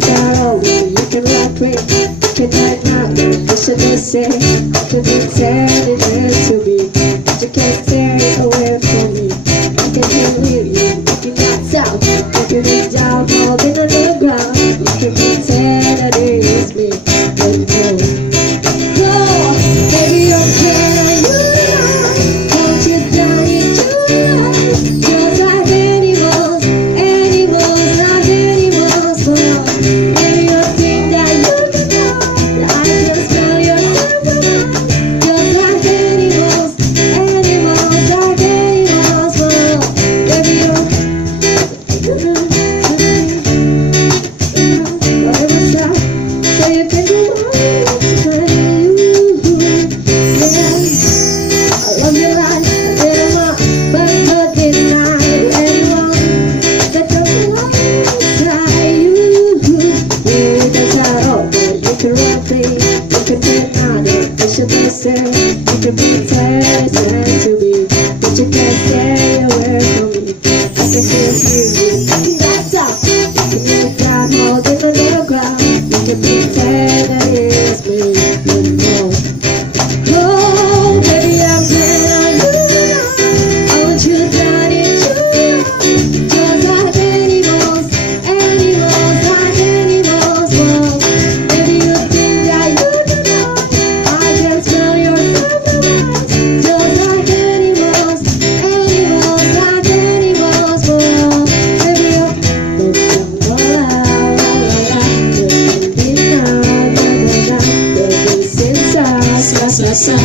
guys are over, you can rock me. You can hide now, you should just say. I can pretend it is to be, but you can't stay away from me. I can hear you, you can out. You can be down, holding on the ground. You can pretend that it is me, but no. No, baby, I'm telling you now. Don't you dare it tonight. Just like animals, animals, like animals. Well, maybe you think that you can know that I can smell your scent. Just like animals, animals, like animals. Well, maybe you whatever side, so you can do all it's funny. I love your life, I didn't want, but could deny anyone that doesn't want inside you. You can start over, you can run free, you can deny it, you should just say. You can pretend it's to be, but you can't stay away from me. I can still hear you, that's up. You can make that holding on the ground. You can pretend that it's me, but no. Oh, baby, I'm telling you now. I want you down in you. Just like animals, animals, like animals. Well, maybe you think that you can know. I can smell your sentiments. Just like animals, animals, like animals. Well, maybe you're looking la la la la. Looking now, na na na. Looking inside, sa sa sa.